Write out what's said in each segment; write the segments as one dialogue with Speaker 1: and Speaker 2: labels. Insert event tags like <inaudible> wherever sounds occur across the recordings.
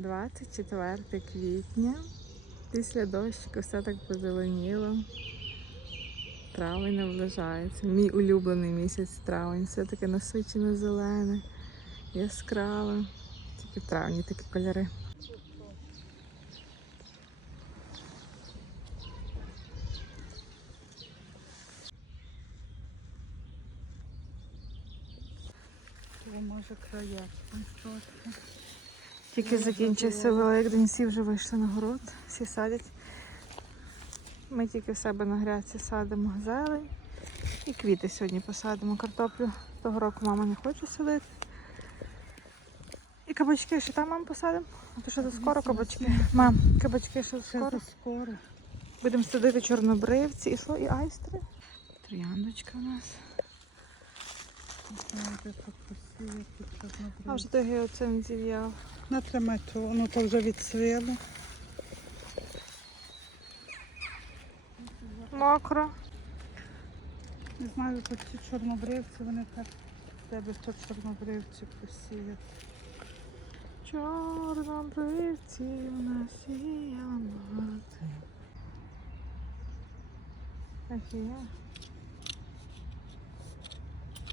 Speaker 1: 24 квітня. Після дощику все так позеленіло. Травень наближається. Мій улюблений місяць травень. Все таке насичено зелене, яскраве. Тільки в травні такі кольори.
Speaker 2: Може края трохи.
Speaker 1: Тільки закінчився Великдень, всі вже вийшли на город, всі садять. Ми тільки в себе на грядці садимо зелень і квіти сьогодні посадимо. Картоплю того року мама не хоче садити. І кабачки ще там мам посадимо. А то що це скоро кабачки? Мам, кабачки ще скоро.
Speaker 2: Скоро, скоро.
Speaker 1: Будемо садити чорнобривці і що, і айстри. Трояндочка у нас.
Speaker 2: Знаєте, тут посіяти
Speaker 1: А
Speaker 2: чорнобривці.
Speaker 1: вже той геоцин зів'яв.
Speaker 2: Натримай то, воно то вже відсвило.
Speaker 1: Мокро.
Speaker 2: Не знаю, тут ці чорнобривці, вони так тебе то чорнобривці посіяти.
Speaker 1: Чорнобривці в нас мати. Так і є.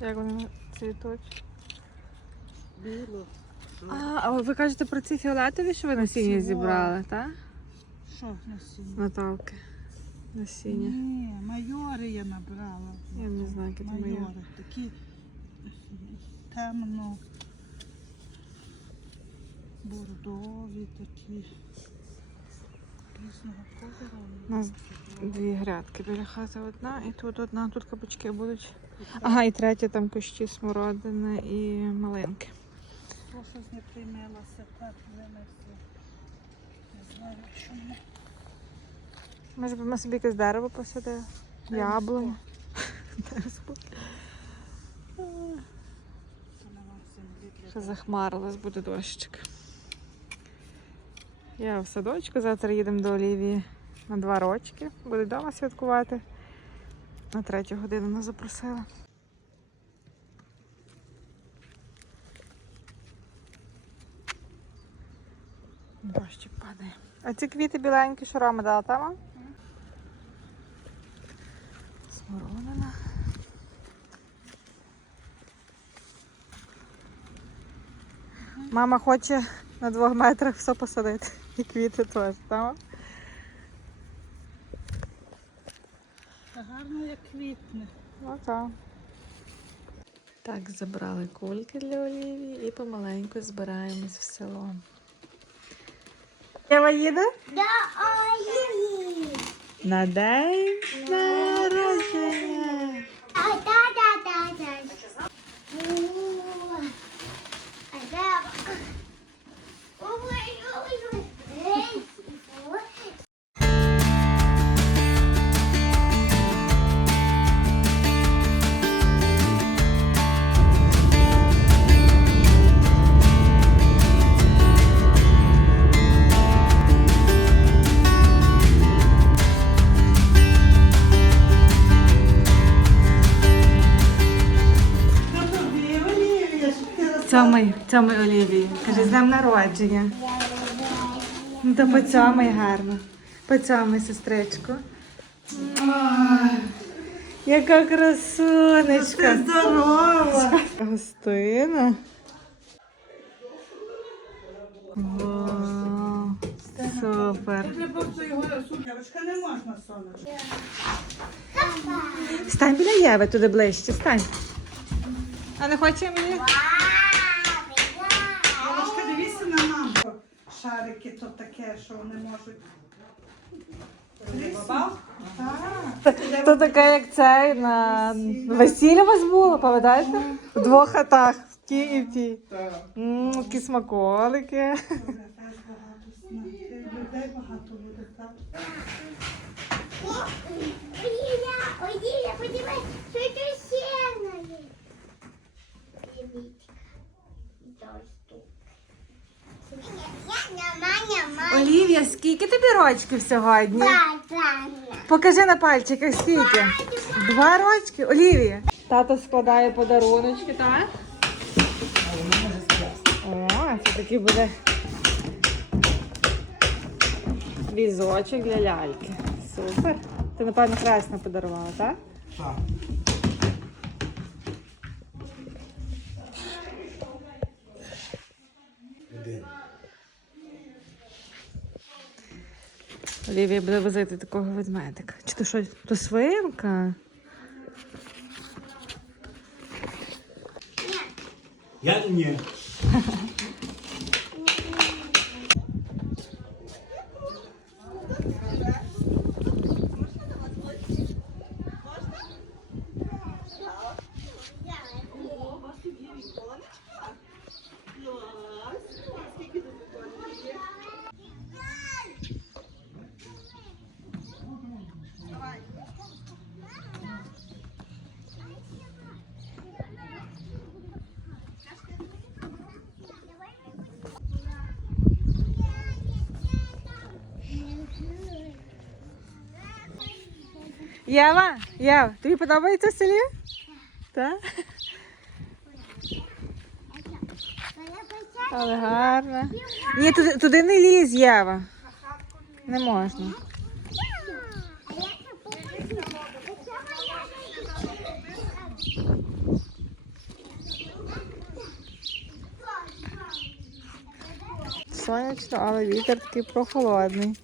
Speaker 1: Як вони цвітуть?
Speaker 2: Біло.
Speaker 1: А, а ви кажете про ці фіолетові, що ви насіння зібрали, так?
Speaker 2: Що насіння?
Speaker 1: Наталки. Насіння.
Speaker 2: Ні, майори я набрала.
Speaker 1: Я не знаю, які майори.
Speaker 2: майори. Такі темно бордові такі.
Speaker 1: У нас дві грядки біля хати одна, і тут одна, тут кабачки будуть. Ага, і третя там кущі смородини і малинки.
Speaker 2: То щось не приймалося, так винесли. Не знаю, що ми.
Speaker 1: Може ми собі якесь дерево посадили?
Speaker 2: Для
Speaker 1: Що захмарилось, буде дощик. Я в садочку, завтра їдемо до Олівії на два рочки. Буду вдома святкувати. На третю годину нас запросила. Дощик падає. А ці квіти біленькі, що Рома дала, там? мам? Смородина. Мама хоче на двох метрах все посадити. І <laughs> квіти теж, так?
Speaker 2: Гарно як квітне.
Speaker 1: Ну так. Так, забрали кульки для Олівії і помаленьку збираємось в село. Єва їде?
Speaker 3: Да, Олі.
Speaker 1: На день Цьомий, цьомий Олівії. Каже, з днем народження. Ну то поцьомай гарно. Поцьомай, сестричку. Яка красунечка.
Speaker 2: Здорово!
Speaker 1: Гостина. Вау, супер.
Speaker 2: Не можна сонечко.
Speaker 1: Стань біля Єви туди ближче, стань. А не хоче мені?
Speaker 2: Дівчинка, дивіться на маму. Шарики то таке, що вони можуть. Так.
Speaker 1: То таке, як цей на весілля у вас було, пам'ятаєте? В двох хатах, в тій і в тій. М, Такі смаколики.
Speaker 2: Теж багато знати. Людей багато буде, так?
Speaker 3: Оліля, Оліля, подивись, що няма.
Speaker 1: Скільки тобі рочків сьогодні? Покажи на пальчиках скільки. Два рочки. Олівія. Тато складає подаруночки, так? О, це такий буде Візочок для ляльки. Супер. Ти, напевно, хресно подарувала, так?
Speaker 4: Так. Один.
Speaker 1: Олівія буде возити такого ведмедика. Чи то що? То свинка?
Speaker 4: Я ні.
Speaker 1: Єва, Єва, тобі подобається селі? Так? Але гарно. Ні, туди, туди не лізь, Єва. Не можна. Сонячно, але вітер такий прохолодний.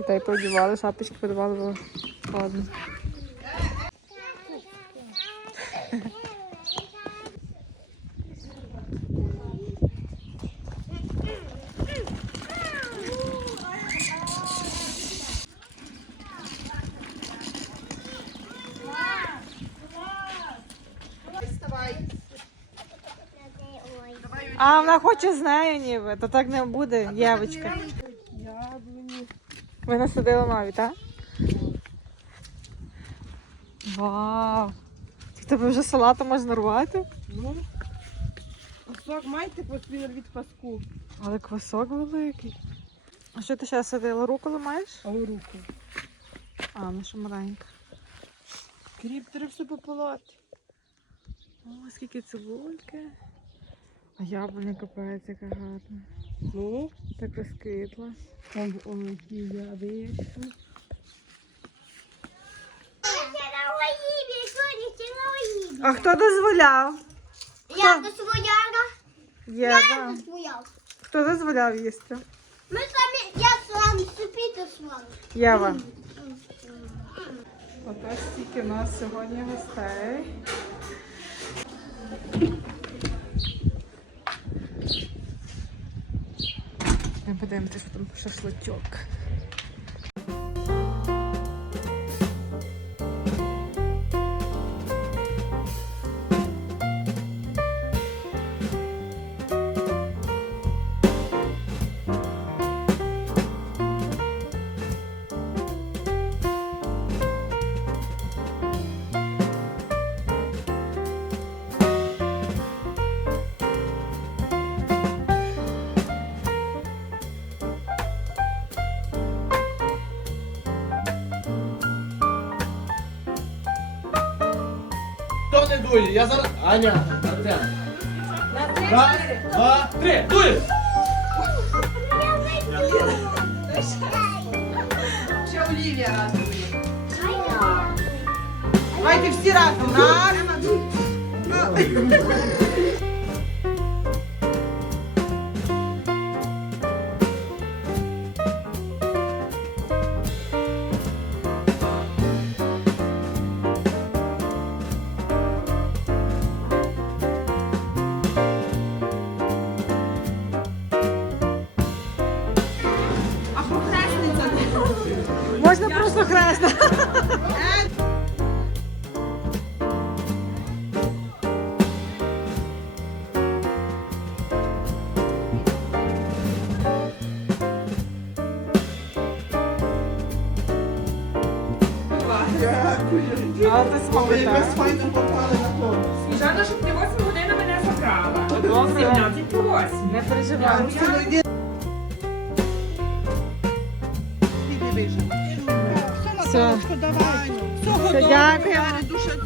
Speaker 1: І та й подівали, шапочки подавали, бо холодно. А вона хоче з нею ніби, то так не буде, Євочка. Ви насадили нові, так? Вау! В тебе вже салату можна рвати,
Speaker 2: Ну. Кусок маєте посвір від паску,
Speaker 1: але квасок великий. А що ти зараз садила? Руколи маєш?
Speaker 2: а у руку.
Speaker 1: А, ну що маленька.
Speaker 2: Кріп треба все пополоти.
Speaker 1: О, скільки цибульки. А яблуня капець, яка гарна.
Speaker 2: Ну,
Speaker 1: Так розквітла.
Speaker 2: там яблучки.
Speaker 1: А хто дозволяв?
Speaker 3: Я дозволяла. Я
Speaker 1: Єва.
Speaker 3: дозволяв.
Speaker 1: Хто дозволяв їсти?
Speaker 3: Ми самі, я сам собі дозволила.
Speaker 1: Єва. Отож стільки в нас сьогодні гостей. Ми подивимося, що там шашличок.
Speaker 4: Дує? Я зараз. Аня, Артем. Раз, два, три. Дує!
Speaker 2: Ще Олівія радує. Давайте всі разом. Раз.
Speaker 1: Можна просто хресно. Але ти смакота.
Speaker 4: файно попали на кого.
Speaker 5: Сніжана, щоб ти 8 годин мене забрала.
Speaker 1: Добре.
Speaker 5: 17 по 8.
Speaker 1: Не переживай.
Speaker 2: Всього
Speaker 1: Все,
Speaker 2: доброго.
Speaker 1: дякуємо.
Speaker 2: Дуже